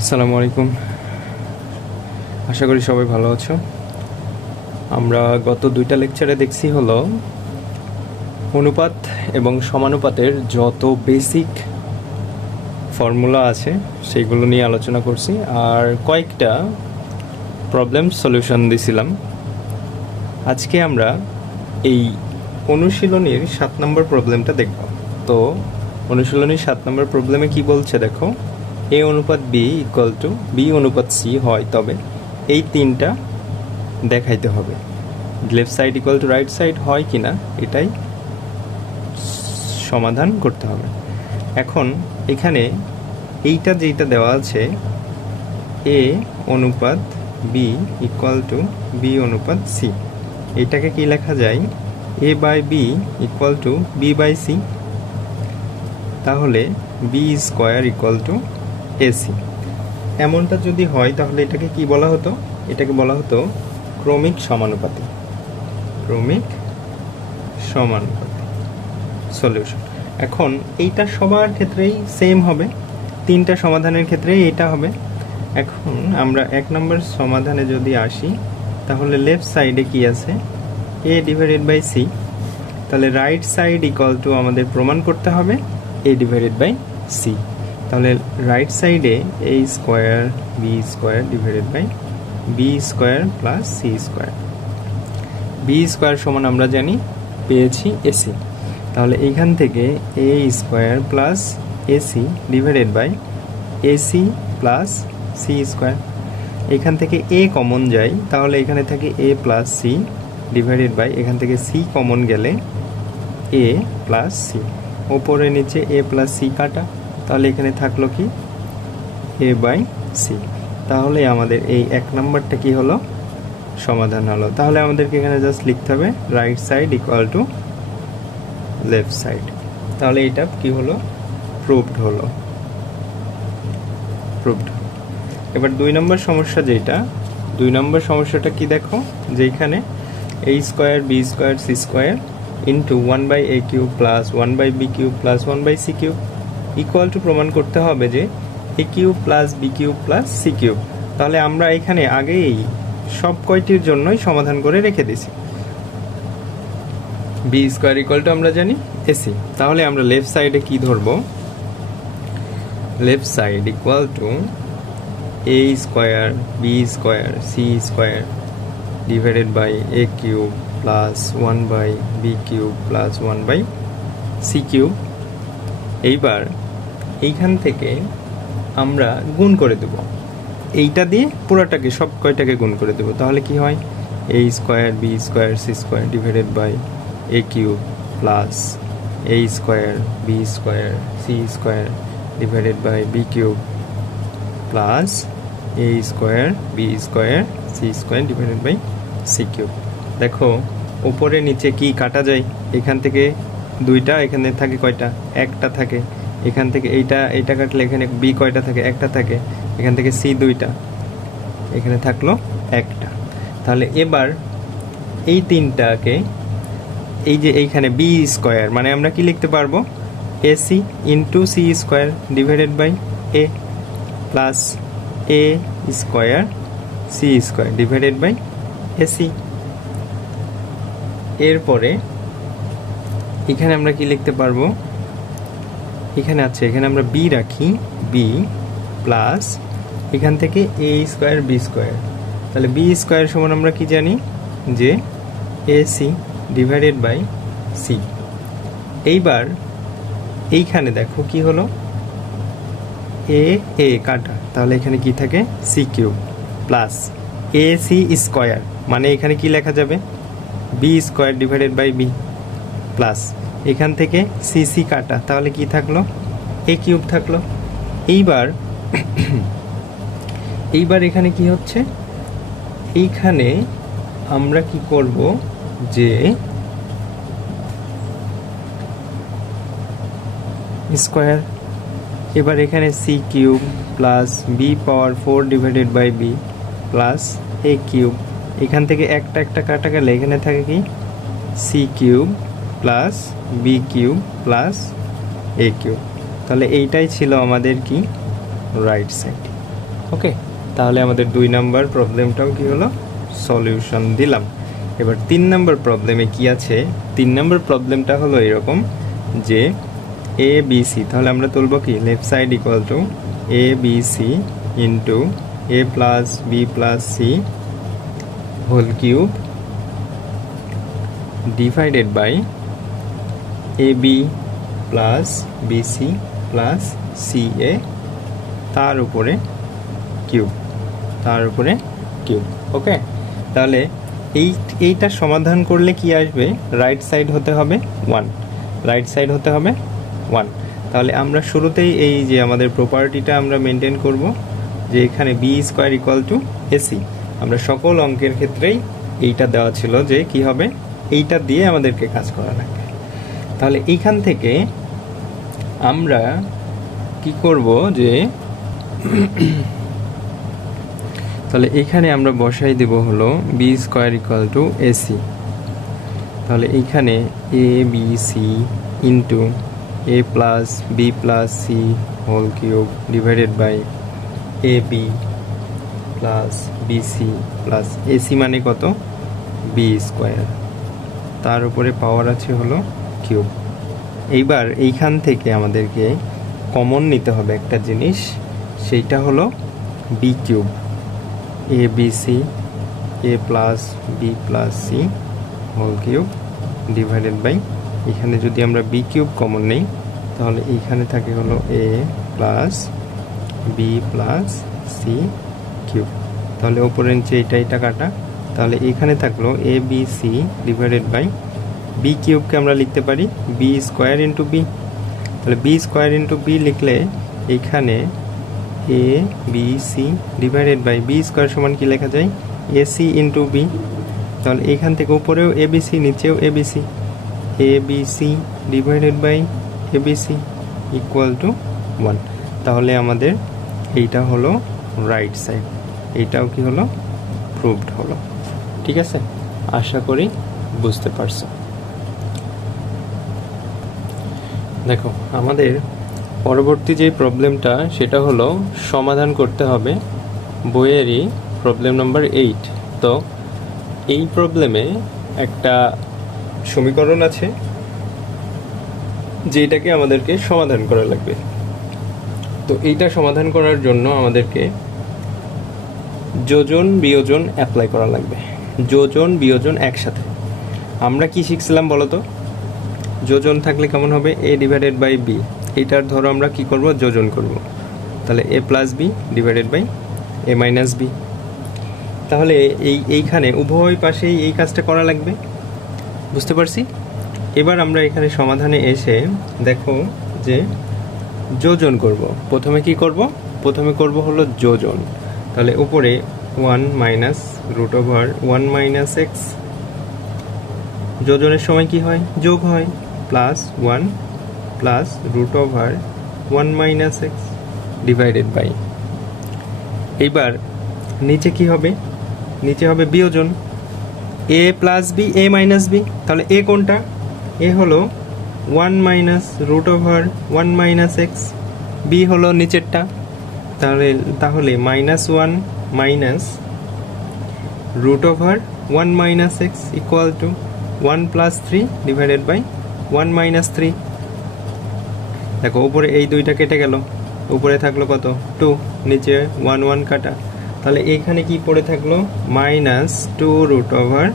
আসসালামু আলাইকুম। আশা করি সবাই ভালো আছো। আমরা গত দুইটা লেকচারে দেখছি হলো অনুপাত এবং সমানুপাতের যত বেসিক ফর্মুলা আছে সেইগুলো নিয়ে আলোচনা করছি, আর কয়েকটা প্রবলেম সলিউশন দিছিলাম। আজকে আমরা এই অনুশীলনীর 7 নম্বর প্রবলেমটা দেখব। তো অনুশীলনীর 7 নম্বর প্রবলেমে কি বলছে দেখো, এ অনুপাত বি ইকুয়াল টু বি অনুপাত সি হয় তবে এই তিনটা দেখাইতে হবে। Left side equal two right side হয় কিনা এটাই সমাধান করতে হবে। এখন এখানে এইটা যেটা দেওয়া আছে, এ অনুপাত বি ইকুয়াল টু বি অনুপাত সি, এইটাকে কি লেখা যায়, A by B equal to B by C. তাহলে B square equal to AC. এমনটা যদি হয় তাহলে এটাকে কি বলা হতো, এটাকে বলা হতো ক্রমিক সমানুপাতি। ক্রমিক সমানুপাতি সলিউশন। এখন এইটা সবার ক্ষেত্রেই সেম হবে, তিনটা সমাধানের ক্ষেত্রেই এটা হবে। এখন আমরা 1 নম্বর সমাধানে যদি আসি তাহলে লেফট সাইডে কি আছে, এ ডিভাইডেড বাই সি। তাহলে রাইট সাইড ইকুয়াল টু আমাদের প্রমাণ করতে হবে এ ডিভাইডেড বাই সি। তাহলে রাইট সাইডে A square B square divided by B square plus C square. B square সমান আমরা জানি পেয়েছি এসি। তাহলে এইখান থেকে A square plus AC divided by AC plus C square. এখান থেকে এ কমন যায়, তাহলে এখানে থাকে A plus C divided by, এখান থেকে সি কমন গেলে এ প্লাস সি। ওপরে নিচে এ প্লাস সি কাটা, তাহলে এখানে থাকলো কি এ বাই সি। তাহলে আমাদের এই 1 নম্বরটা কি হলো, সমাধান হলো। তাহলে আমাদেরকে এখানে জাস্ট লিখতে হবে right side equal to left side. তাহলে এটা কি হলো, প্রুভড হলো, প্রুভড। এবার 2 নম্বর সমস্যা, যেটা 2 নম্বর সমস্যাটা কি দেখো, যেখানে A square B square C square into 1 by A cube plus 1 by B cube plus 1 by C cube equal to প্রমাণ করতে হবে যে A cube plus B cube plus C cube. তাহলে আমরা এখানে আগেই সব কয়টির জন্যই সমাধান করে রেখে দিছি। বি স্কোয়ার ইকুয়াল টু আমরা জানি এসি। তাহলে আমরা লেফট সাইডে কি ধরবো, left side equal to a square B square C square divided by A cube plus 1 by B cube plus 1 by C cube. এইবার এইখান থেকে আমরা গুণ করে দেব, এইটা দিয়ে পুরোটাকে সব কয়টাকে গুণ করে দেব। তাহলে কি হয়, A square B square C square divided by A cube plus A square B square C square divided by B cube plus A square B square C square divided by C cube. দেখো উপরে নিচে কি কাটা যায়, এখান থেকে দুইটা, এখানে থাকে কয়টা, একটা থাকে। এখান থেকে এইটা কাটলে এখানে বি কয়টা থাকে, একটা থাকে। এখান থেকে সি দুইটা, এখানে থাকলো একটা। তাহলে এবার এই তিনটাকে, এই যে এইখানে বি স্কোয়ার মানে আমরা কি লিখতে পারবো, a c into c square divided by a plus A square C square divided by a c. এরপরে এখানে আমরা কি লিখতে পারবো, এখানে আছে, এখানে আমরা বি রাখি, বি প্লাস এখান থেকে এ স্কোয়ার বি স্কোয়ার। তাহলে বি স্কোয়ার সমান আমরা কি জানি যে এসি ডিভাইডেড বাই সি। এইবার এইখানে দেখো কি হলো, এ এ কাটা, তাহলে এখানে কি থাকে c cube plus a c square, মানে এখানে কি লেখা যাবে b square divided by B plus এখান থেকে সি সি কাটা, তাহলে কি থাকলো এ কিউব থাকলো। এইবার এইবার এখানে কি হচ্ছে, এইখানে আমরা কি করব যে স্কোয়ার, এবার এখানে C cube plus B power 4 divided by B plus A cube. এখান থেকে একটা একটা কাটা গেলে এখানে থাকে কি C cube plus B cube plus A cube. তাহলে এইটাই ছিল আমাদের কি রাইট সাইড। ওকে, তাহলে আমাদের 2 নাম্বার প্রবলেমটাও কি হলো, সলিউশন দিলাম। এবার 3 নাম্বার প্রবলেমে কি আছে, 3 নাম্বার প্রবলেমটা হলো এরকম যে এ বি সি, তাহলে আমরা তুলব কি left side equal to A B C into A plus B plus C whole cube divided by A B plus B C plus C A তার উপরে কিউব, তার উপরে কিউব। ওকে, তাহলে এইটা সমাধান করলে কি আসবে, রাইট সাইড হতে হবে 1, রাইট সাইড হতে হবে 1। তাহলে আমরা শুরুতেই এই যে আমাদের প্রপার্টিটা আমরা মেনটেন করব যে এখানে b square equal to a c. আমরা সকল অঙ্কের ক্ষেত্রেই এইটা দেওয়া ছিল যে কি হবে, এইটা দিয়ে আমাদেরকে কাজ করা লাগবে। তাহলে এইখান থেকে আমরা কি করব যে তাহলে এখানে আমরা বসাই দেব হলো B square equal to AC. তাহলে এইখানে A B C into A plus B plus C whole cube divided by A B plus B C plus AC মানে কত, বি স্কোয়ার, তার উপরে পাওয়ার আছে হলো কিউব। এইবার এইখান থেকে আমাদেরকে কমন নিতে হবে একটা জিনিস, সেইটা হলো b cube, a B C a plus B plus C whole cube divided by, এখানে যদি আমরা বি কিউব কমন নেই তাহলে এইখানে থাকে হলো A plus B plus C cube. তাহলে ওপরের নিচে এটা কাটা, তাহলে এখানে থাকলো A B C divided by B কিউবকে আমরা লিখতে পারি বি স্কোয়ার ইন্টু বি। তাহলে বি স্কোয়ার ইন্টু বি লিখলে এইখানে A B C divided by B square সমান কি লেখা যায়, এ সি ইন্টু বি। তাহলে এইখান থেকে উপরেও এ বি সি নিচেও A B C, A B C divided by A B C equal to 1। তাহলে আমাদের এইটা হলো রাইট সাইড, এইটাও কি হলো, প্রুভড হলো। ঠিক আছে, আশা করি বুঝতে পারছো। দেখো আমাদের পরবর্তী যে প্রবলেমটা সেটা হলো সমাধান করতে হবে বইয়েরই প্রবলেম নাম্বার 8। তো এই প্রবলেমে একটা সমীকরণ আছে যেটাকে আমাদেরকে সমাধান করা লাগবে। তো এইটা সমাধান করার জন্য আমাদেরকে যোজন বিয়োজন অ্যাপ্লাই করা লাগবে, যোজন বিয়োজন একসাথে। আমরা কি শিখছিলাম বলো তো, যোজন থাকলে কেমন হবে, এ ডিভাইডেড বাই বি, এইটার ধরো আমরা কি করব, যোজন করব। তাহলে A plus B divided by A minus B. তাহলে এইখানে উভয় পাশেই এই কাজটা করা লাগবে, বুঝতে পারছি। এবার আমরা এখানে সমাধানে এসে দেখো যে যোজন করব। প্রথমে কি করব, প্রথমে করব হলো যোজন। তাহলে উপরে 1 minus root over 1 minus X, যোজনের সময় কি হয়, যোগ হয়, plus 1 plus root over 1 minus X divided by, এইবার নিচে কি হবে, নিচে হবে বিয়োজন, A plus B A minus B. তাহলে এ কোনটা, এ হলো 1 minus root over 1 minus X, B হলো নিচেরটা। তাহলে minus 1 minus root over 1 minus x equal to 1 plus 3 divided by 1 minus 3। দেখো উপরে এই দুইটা কেটে গেল, উপরে থাকলো কত 2, নিচে 1 1 কাটা। তাহলে এইখানে কি পড়ে থাকলো, minus 2 root over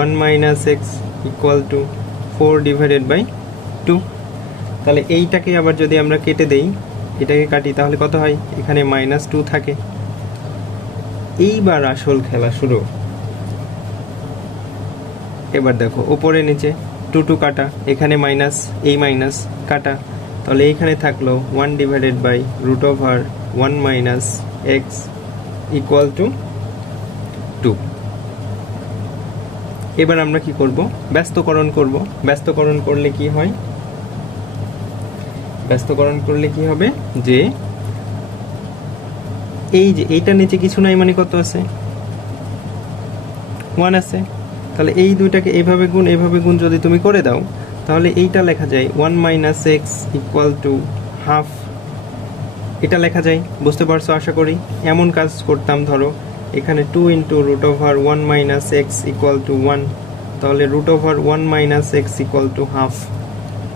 1 minus x equal to 4 divided by 2। তাহলে এইটাকে আবার যদি আমরা কেটে দেই, এটাকে কাটি, তাহলে কত হয়, এখানে মাইনাস 2 থাকে। এইবার আসল খেলা শুরু। এবার দেখো উপরে নিচে 2 2 কাটা, এখানে মাইনাস, এই মাইনাস কাটা, তাহলে এইখানে থাকলো 1 divided by root over 1 minus x equal to 2। এবার আমরা কি করব, ব্যস্তকরণ করব। ব্যস্তকরণ করলে কি হয়, ব্যস্তকরণ করলে কি হবে যে এই যে এইটা নিচে কিছু নাই মানে কত আছে, 1 আছে। তাহলে এই দুইটাকে এইভাবে গুণ যদি তুমি করে দাও, তাহলে এইটা লেখা যায় 1 minus x equal to half. এটা লেখা যায়, বুঝতে পারছো আশা করি। এমন কাজ করতাম, ধরো এখানে 2 into root over 1 minus x equal to 1, তাহলে root over 1 minus x equal to half,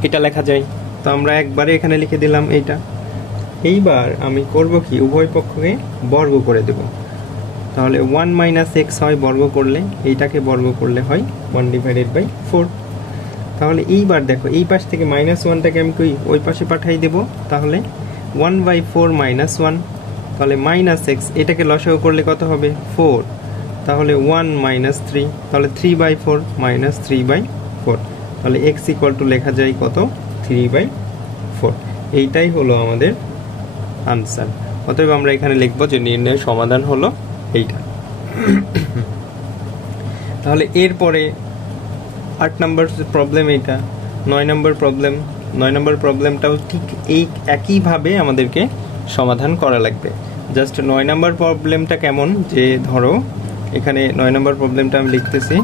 এটা লেখা যায়। তো আমরা একবারে এখানে লিখে দিলাম এইটা। এইবার আমি করব কি, উভয় পক্ষকে বর্গ করে দেব। তাহলে 1 মাইনাস এক্স হয় বর্গ করলে, এইটাকে বর্গ করলে হয় 1 ডিভাইডেড বাই 4। তাহলে এইবার দেখো, এই পাশ থেকে মাইনাস ওয়ানটাকে আমি ওই পাশে পাঠাই দেব। তাহলে 1/4 মাইনাস 1, তাহলে মাইনাস এক্স, এটাকে লসাগু করলে কত হবে 4, তাহলে 1 মাইনাস 3, তাহলে 3/4 মাইনাস 3/4, তাহলে এক্স ইকুয়াল টু লেখা যায় কত 3/4। এইটাই হলো আমাদের আনসার। অতএব আমরা এখানে লিখব যে নির্ণয়ের সমাধান হলো এইটা। তাহলে এরপরে 8 নম্বর প্রবলেম এইটা, 9 নম্বর প্রবলেম। 9 নম্বর প্রবলেমটাও ঠিক এই একইভাবে আমাদেরকে সমাধান করা লাগবে। জাস্ট 9 নম্বর প্রবলেমটা কেমন, যে ধরো এখানে 9 নম্বর প্রবলেমটা আমি লিখতেছি।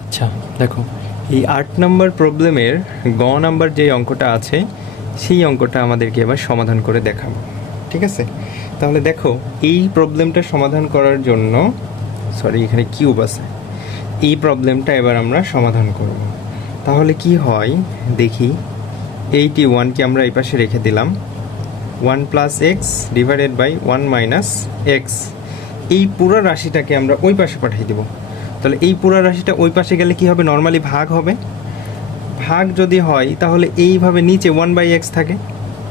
আচ্ছা দেখো, এই 8 নম্বর প্রবলেমের গ নাম্বার যে অঙ্কটা আছে, সেই অঙ্কটা আমাদেরকে এবার সমাধান করে দেখাবো, ঠিক আছে? তাহলে দেখো, এই প্রবলেমটা সমাধান করার জন্য, সরি এখানে কিউব আছে, এই প্রবলেমটা এবার আমরা সমাধান করব। তাহলে কি হয় দেখি, 81কে আমরা এই পাশে রেখে দিলাম, 1 plus x divided by 1 minus x, এই পুরো রাশিটাকে আমরা ওই পাশে পাঠিয়ে দেব। তাহলে এই পুরো রাশিটা ওই পাশে গেলে কি হবে, নর্মালি ভাগ হবে। ভাগ যদি হয় তাহলে এইভাবে নিচে 1/x থাকে,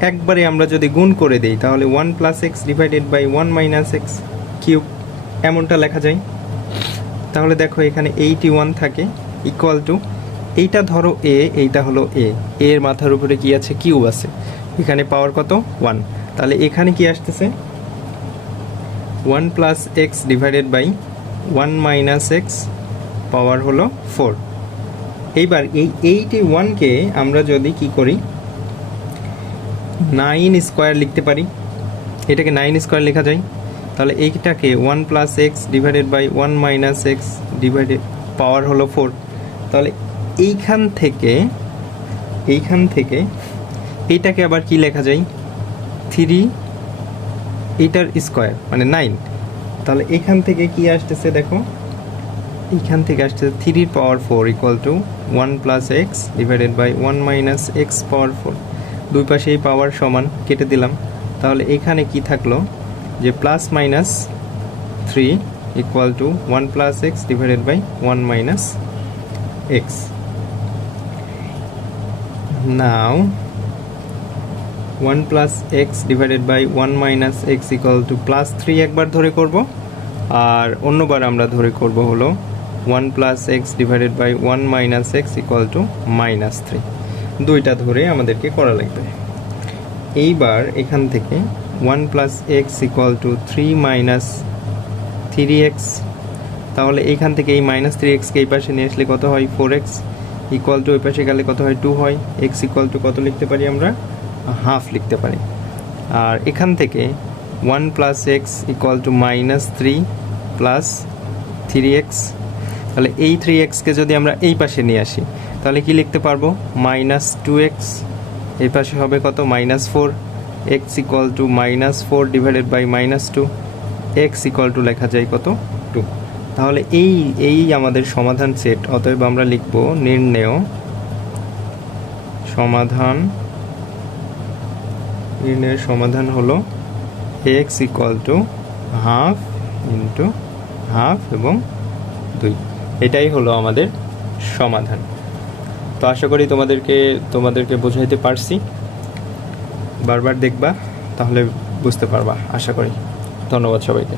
একবারে আমরা যদি গুণ করে দেই তাহলে 1 plus x divided by 1 minus x cube, এমনটা লেখা যায়। তাহলে দেখো এখানে 81 থাকে ইকুয়াল টু, এইটা ধরো এ, এইটা হলো এ, এর মাথার উপরে কি আছে, কিউব আছে, এখানে পাওয়ার কত 1, তাহলে এখানে কি আসতেছে 1 plus x divided by 1 minus X power হলো 4। এইবার এই 81কে আমরা যদি কি করি, 9 স্কোয়ার লিখতে পারি, এটাকে 9 স্কোয়ার লেখা যায়। তাহলে এইটাকে 1 plus x divided by 1 minus X divided by হলো 4। তাহলে এইখান থেকে এইটাকে আবার কি লেখা যায়, 3, এইটার স্কোয়ার মানে 9। তাহলে এইখান থেকে কি আসতেছে দেখো, এইখান থেকে আসতেছে 3 power 4 equal to 1 plus x divided by 1 minus X power 4। দুই পাশে এই পাওয়ার সমান, কেটে দিলাম। তাহলে এখানে কি থাকলো, যে plus minus 3 equal to 1 plus x divided by 1 minus x. Now 1 plus x divided by 1 minus x equal to plus 3 একবার ধরে করব, আর অন্যবার আমরা ধরে করব হলো 1 plus x divided by 1 minus x equal to minus 3, দুইটা ধরে আমাদেরকে করা লাগবে। এইবার এখান থেকে 1 plus x equal two 3 minus 3x, তাহলে এইখান থেকে এই মাইনাস 3xকে এই পাশে নিয়ে আসলে কত হয় 4x ইকুয়াল টু, ওই পাশে গেলে কত হয় 2 হয়। x ইকুয়াল টু কত লিখতে পারি আমরা, হাফ লিখতে পারি। আর এখান থেকে 1 plus x equal to minus 3 plus 3x, তাহলে এই 3xকে যদি আমরা এই পাশে নিয়ে আসি তাহলে কি লিখতে পারবো, মাইনাস 2x, এই পাশে হবে কত minus 4, x equal to minus 4 divided by minus 2, x equal to লেখা যায় কত 2। তাহলে এই আমাদের সমাধান সেট। অতএব আমরা লিখব নির্ণেয় সমাধান, নির্ণয়ের সমাধান হলো x equal to half into half এবং 2, এটাই হলো আমাদের সমাধান। তো আশা করি তোমাদেরকে বোঝাইতে পারছি। বারবার দেখবা, তাহলে বুঝতে পারবা আশা করি। ধন্যবাদ সবাইকে।